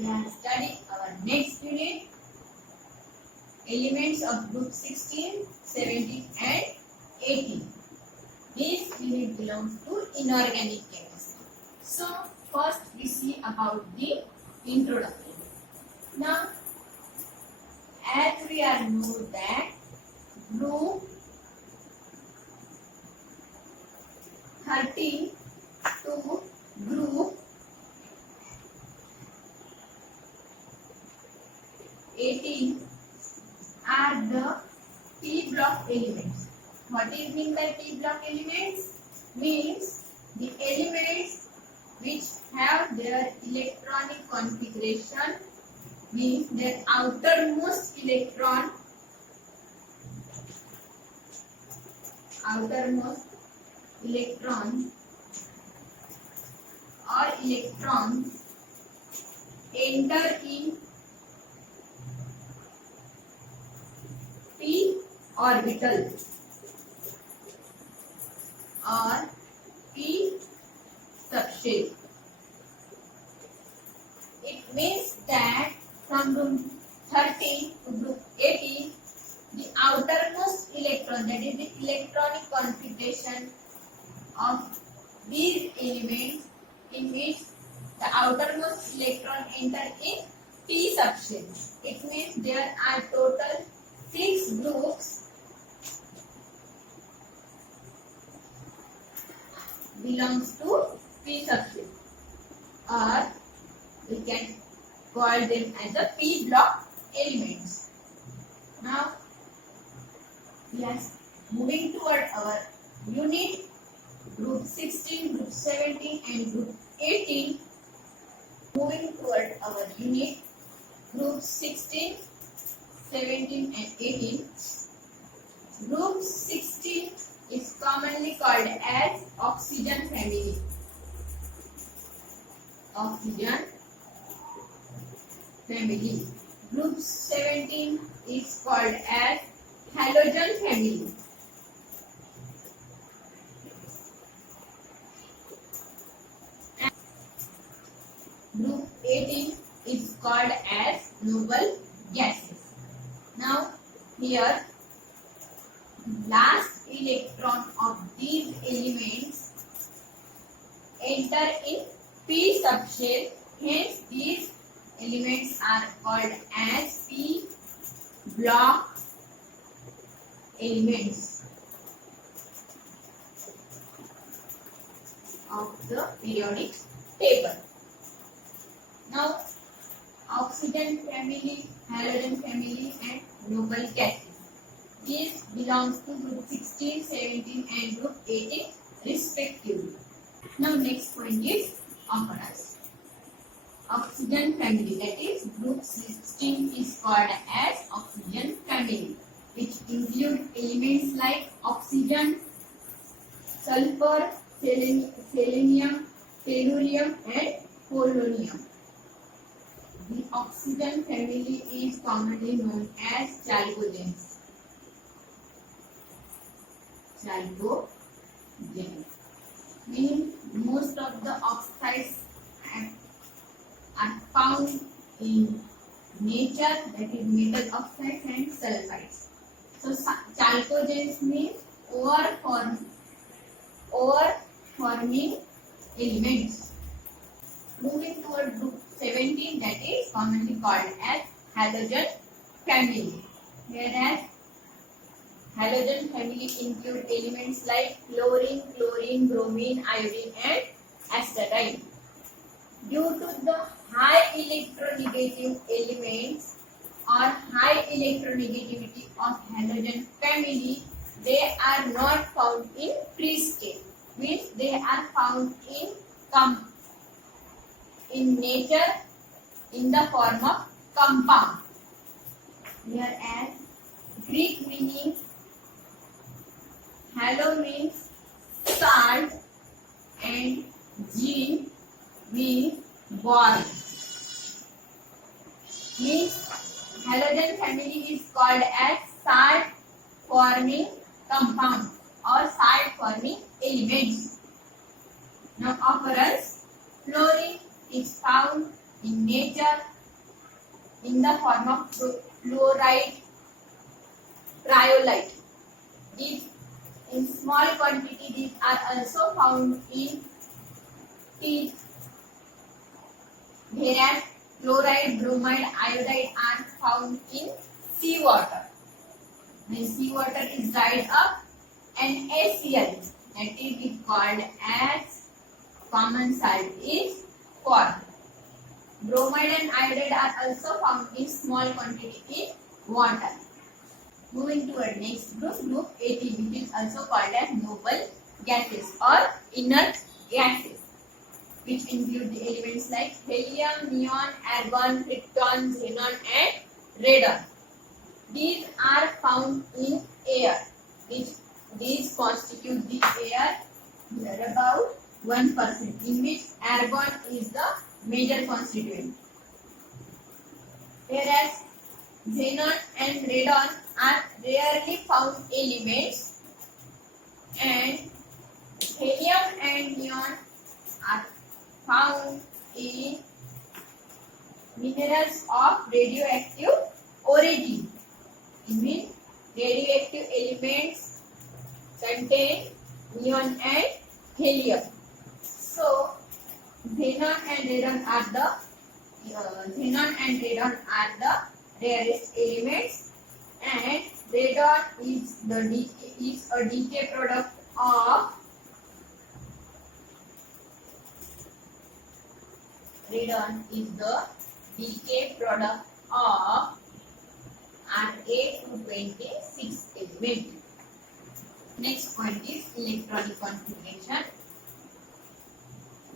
we have studied our next unit, elements of group 16, 17 and 18. This unit belongs to inorganic chemistry. So first we see about the introduction. Now as we are know that group 13 to group 18 are the P block elements. What is mean by P block elements? Means the elements which have their electronic configuration, means their outermost electron or electrons enter in p orbital or p subshell. It means that from group 13 to group 18, the outermost electron, that is the electronic configuration of these elements, in which the outermost electron enter in p subshell. It means there are total 6 groups belongs to p subshell, or we can call them as the p block elements. Now we are moving toward our unit group 16, group 17 and group 18. Moving toward our unit group 16, 17 and 18. Group 16 is commonly called as oxygen family. Group 17 is called as halogen family. And group 18 is called as noble gases. Now here last electron of these elements enter in p subshell, hence these elements are called as p block elements of the periodic table. Now oxygen family, halogen family and noble gases, these belongs to group 16, 17 and group 18 respectively. Now next point is occurrence. Oxygen family, that is group 16 is called as oxygen family, which include elements like oxygen, sulfur, selenium, tellurium and polonium. The oxygen family is commonly known as chalcogens. Means most of the oxides are found in nature, that is metal oxides and sulfides. So chalcogens means over-forming elements. Moving toward group 17, that is commonly called as halogen family. Whereas halogen family include elements like chlorine, chlorine, bromine, iodine and astatine. Due to the high electronegative elements or high electronegativity of halogen family, they are not found in free state. Means they are found in nature in the form of compound. Whereas Greek meaning halo means salt and gene means born. Means halogen family is called as salt forming compound or salt forming elements. Now occurrence, fluorine is found in nature in the form of fluoride, cryolite. These in small quantity these are also found in teeth, whereas chloride, bromide, iodide are found in seawater. When seawater is dried up, NaCl, that is called as common salt, is formed. Bromide and iodide are also found in small quantity in water. Moving to our next group, group 18, which is also called as noble gases or inert gases, which include the elements like helium, neon, argon, krypton, xenon and radon. These are found in air, which these constitute the air about 1%, in which argon is the major constituent. Whereas xenon and radon are rarely found elements, and helium and neon are found in minerals of radioactive origin, in which radioactive elements contain neon and helium. So xenon and radon are the rarest elements, and radon is a decay product of Ra226 element. Next point is electronic configuration.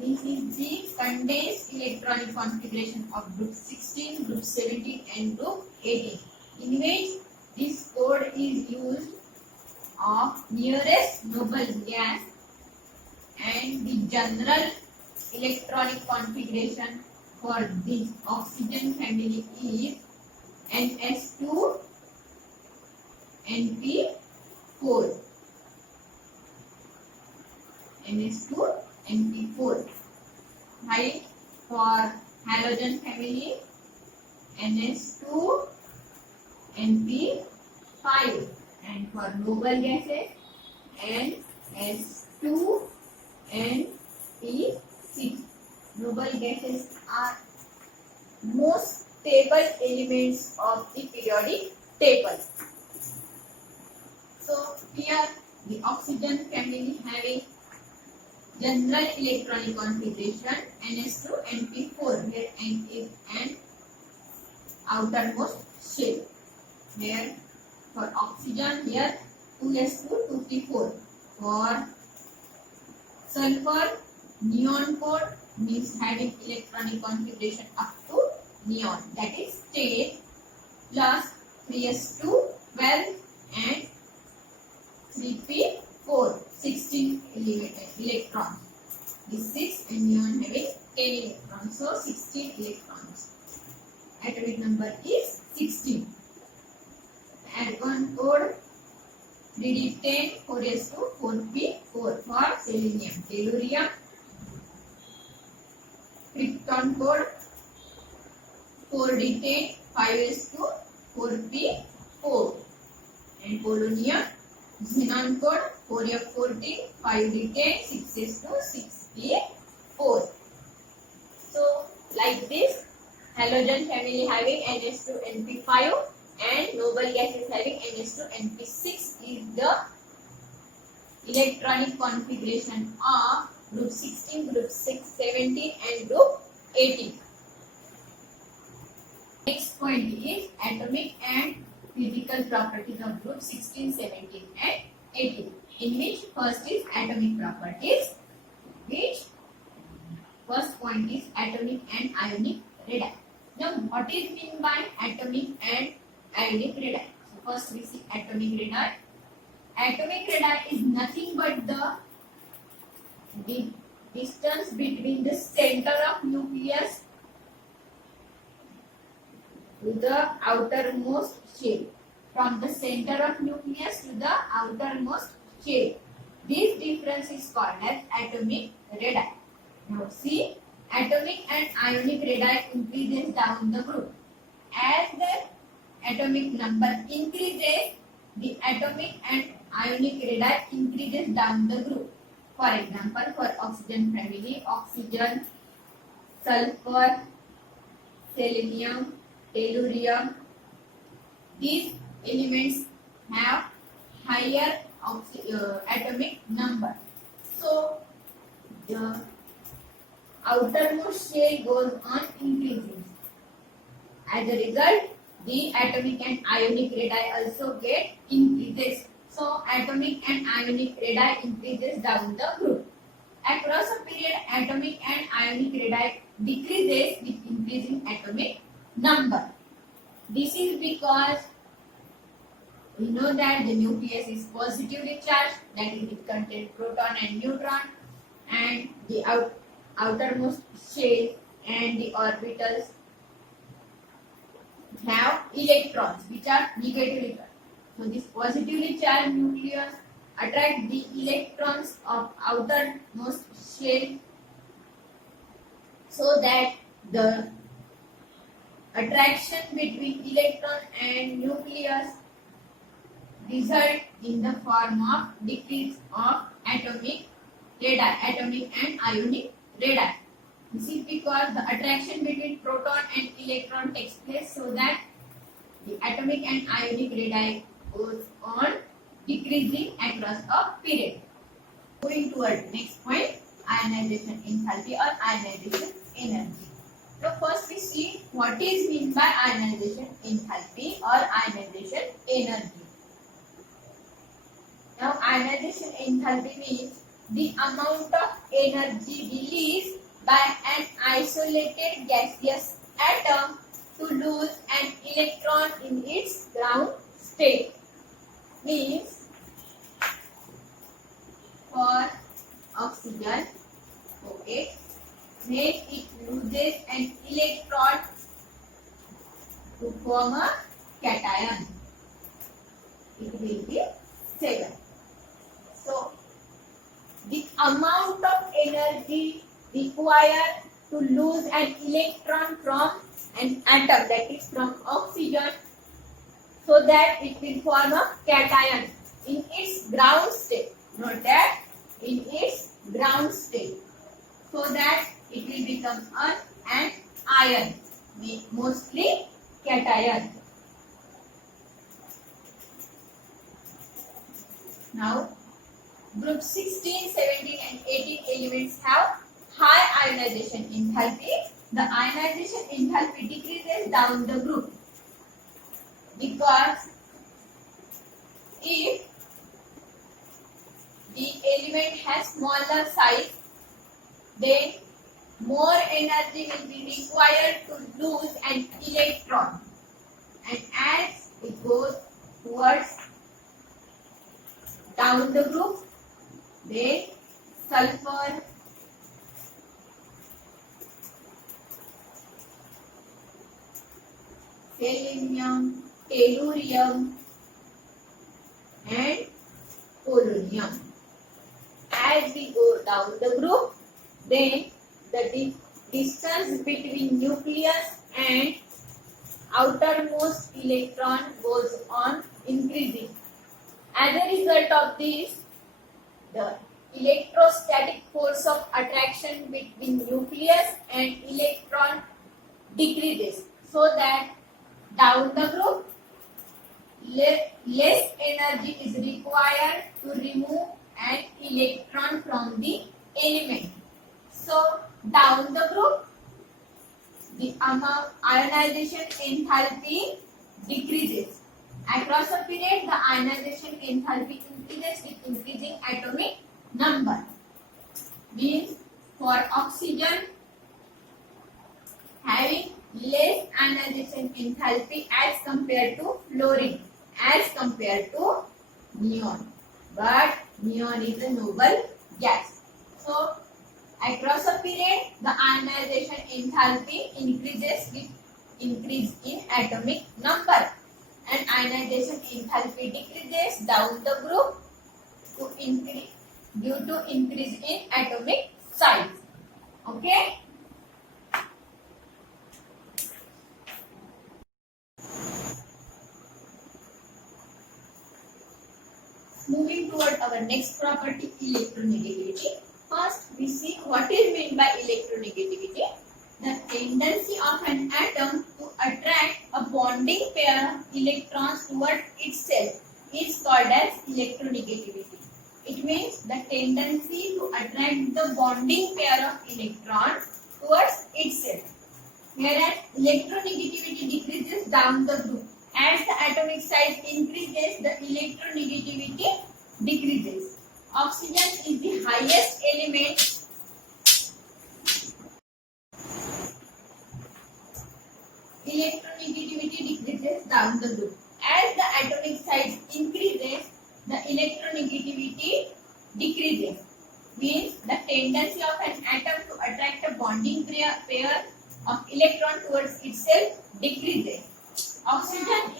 This is the condensed electronic configuration of group 16, group 17 and group 18, in which this code is used of nearest noble gas, and the general electronic configuration for this oxygen family is NS2 NP4. NS2 NP4. While for halogen family, NS2 NP5, and for noble gases, NS2 NP6. Noble gases are most stable elements of the periodic table. So here the oxygen family having general electronic configuration NS2 NP4, where N is an outermost shell, where for oxygen here 2s2 2p4. For sulfur, neon code means having electronic configuration up to neon, that is state, plus 3s2 12 and 3p4 16 electrons. This 6 and neon having 10 electrons, so 16 electrons. Atomic number is 16. Argon code 3d10 4s2 4p4 for selenium. Tellurium, krypton code 4d10 5s2 4p4, and polonium xenon code 4f14 5d10 6s2 6p4. So like this, halogen family having NS2 NP5 and noble gases having NS2 NP6 is the electronic configuration of group 16, group 6, 17 and group 18. Next point is atomic and physical properties of group 16, 17 and 18, in which first is atomic properties, which first point is atomic and ionic radii. Now what is meant by atomic and ionic radii? So first we see atomic radii. Atomic radii is nothing but the distance between the center of nucleus to the outermost shell. From the center of nucleus to the outermost shell. This difference is called as atomic radii. Now see, atomic and ionic radii increases down the group. as the atomic number increases, the atomic and ionic radii increases down the group. For example, for oxygen family, oxygen, sulfur, selenium, tellurium, these elements have higher atomic number. So the outermost shell goes on increasing. As a result, the atomic and ionic radii also get increases. So atomic and ionic radii increases down the group. Across a period, atomic and ionic radii decreases with increasing atomic number. This is because we know that the nucleus is positively charged, that is, it contains proton and neutron, and the outermost shell and the orbitals have electrons which are negatively charged. So this positively charged nucleus attracts the electrons of outermost shell, so that the attraction between electron and nucleus result in the form of decrease of atomic and ionic radii. This is because the attraction between proton and electron takes place, so that the atomic and ionic radii goes on decreasing across a period. Going toward next point, ionization enthalpy or ionization energy. Now first we see what is meant by ionization enthalpy or ionization energy. Now ionization enthalpy means the amount of energy released by an isolated gaseous atom to lose an electron in its ground state. Means for oxygen, okay, when it loses an electron to form a cation, it will be 7. So the amount of energy required to lose an electron from an atom, that is from oxygen, so that it will form a cation in its ground state. Note that in its ground state, so that it will become an ion, mostly cation. Now group 16, 17 and 18 elements have high ionization enthalpy. The ionization enthalpy decreases down the group, because if the element has smaller size, then more energy will be required to lose an electron, and as it goes towards down the group, then sulfur, selenium, tellurium and polonium. As we go down the group, then the distance between nucleus and outermost electron goes on increasing. As a result of this, the electrostatic force of attraction between nucleus and electron decreases, so that down the group less energy is required to remove an electron from the element. So down the group, the ionization enthalpy decreases. Across a period, the ionization enthalpy increases with increasing atomic number. Means for oxygen having less ionization enthalpy as compared to fluorine, as compared to neon. But neon is a noble gas. So across a period, the ionization enthalpy increases with increase in atomic number, and ionization enthalpy decreases down the group due to increase in atomic size. Okay. moving toward our next property, electronegativity. First, we see what is meant by electronegativity. The tendency of an atom to attract a bonding pair of electrons towards itself is called as electronegativity. It means the tendency to attract the bonding pair of electrons towards itself. Whereas electronegativity decreases down the group. As the atomic size increases, the electronegativity decreases. Oxygen is the highest element. Electronegativity decreases down the group. As the atomic size increases, the electronegativity decreases. Means the tendency of an atom to attract a bonding pair of electron towards itself decreases. Oxygen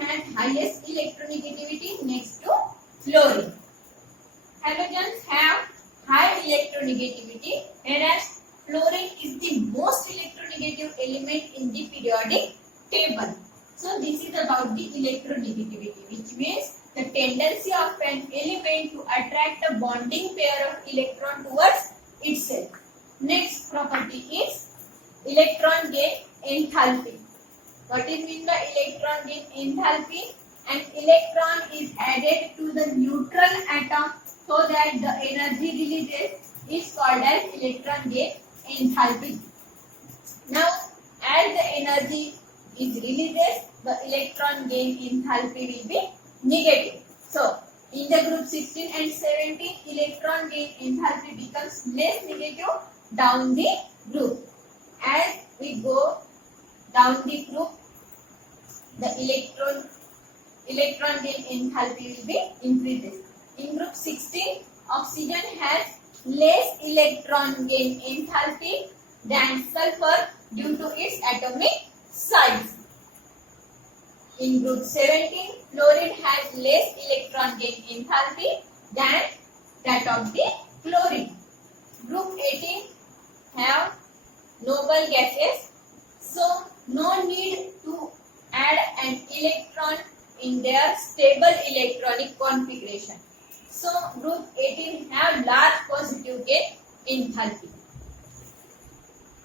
has highest electronegativity next to fluorine. Halogens have high electronegativity, whereas fluorine is the most electronegative element in the periodic table. So this is about the electronegativity, which means the tendency of an element to attract a bonding pair of electron towards itself. Next property is electron gain enthalpy. What is meant by electron gain enthalpy? An electron is added to the neutral atom so that the energy releases is called as electron gain enthalpy. Now, as the energy is releases, the electron gain enthalpy will be negative. So, in the group 16 and 17, electron gain enthalpy becomes less negative down the group. As we go down the group, the electron gain enthalpy will be increases. In group 16, oxygen has less electron gain enthalpy than sulfur due to its atomic size. In group 17, fluorine has less electron gain enthalpy than that of the chlorine. Group 18 have noble gases, so no need to add an electron in their stable electronic configuration. So group 18 have large positive gain enthalpy.